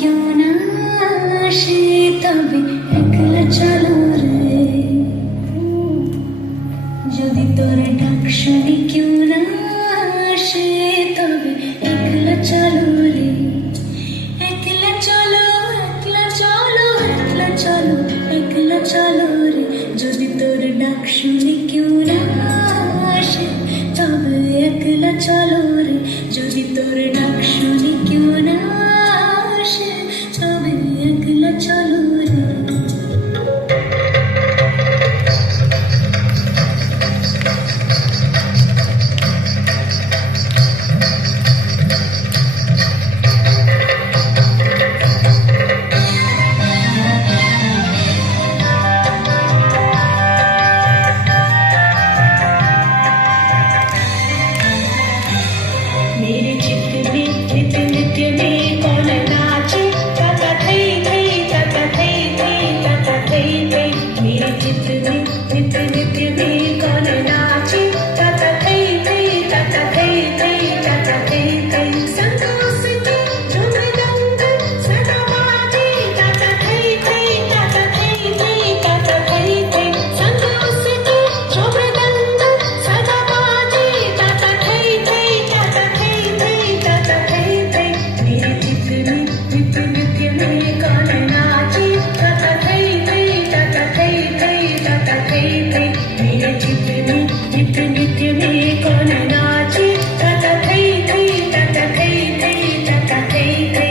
क्यों ना আসে তবে একলা চলো রে যদি তোর ডাক শুনি কেউ না আসে তবে একলা চলো রে একলা চলো একলা চলো একলা চলো একলা চলো রে যদি তোর ডাক শুনি কেউ না আসে তবে একলা চলো রে যদি তোর ডাক শুনি কেউ না আসে তবে একলা চলো রে मेरे चित्त में नित्य नित्य में कौन नाचे ताता थई थई ताता थई थई ताता थई थई मेरे चित्त में नित्य नित्य में कौन नाचे ताता थई थई ताता थई थई ताता थई थई संतोष की जो मृदंग सदा बाजे ताता थई थई ताता थई थई ताता थई थई संतोष की जो मृदंग सदा बाजे ताता थई थई ताता थई थई ताता थई थई मेरे चित्त में नित्य नित्य में कौन नाचे ताता थई थई ताता थई थई ताता थई थई मेरे चित्त में नित्य नित्य में कौन नाचे ताता थई थई ताता थई थई ताता थई थई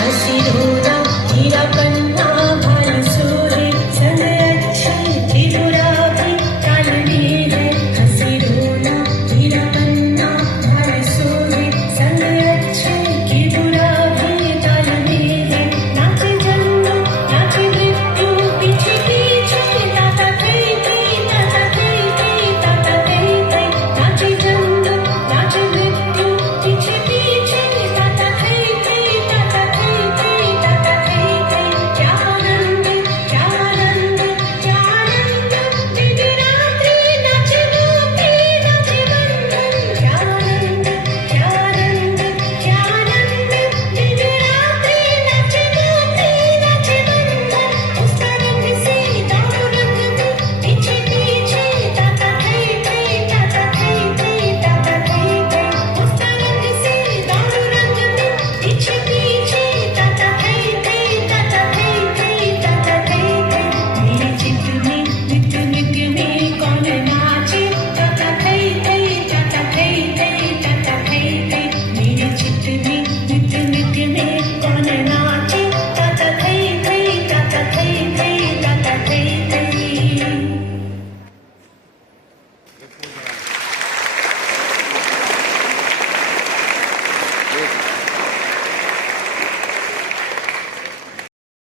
हसीरोना हीरा पन्ना भाल सोरे संग अच्छे त्रिपुरा भी कालनी है हसीरोना हीरा पन्ना भाल सोरे संग अच्छे त्रिपुरा भी कालनी है नाचे जन्म नाचे मृत्यु पीछे पीछे ताता थई थई ताता थई थई ताता थई थई नाचे जन्म नाचे मृत्यु पीछे पीछे ताता थई थई ताता थई थई ताता थई थई क्या आनंद क्या आनंद क्या आनंद दिव्य रात्रि नाचे गोपी नाचे बंधन क्या आनंद क्या आनंद क्या आनंद दिव्य रात्रि नाचे गोपी नाचे बंधन उसका रंग से दारू रंग में पीछे पीछे ताता थई थई ताता थई थई ताता थई थई उसका रंग से दारू रंग में पीछे पीछे ताता थई थई ताता थई थई ताता थई थई मेरे चित्त में नित्य नित्य में कौन नाचे ताता थई थई ताता थई थई ताता थई थई मेरे चित्त में नित्य नित्य में कौन नाचे ताता थई थई ताता थई थई ताता थई थई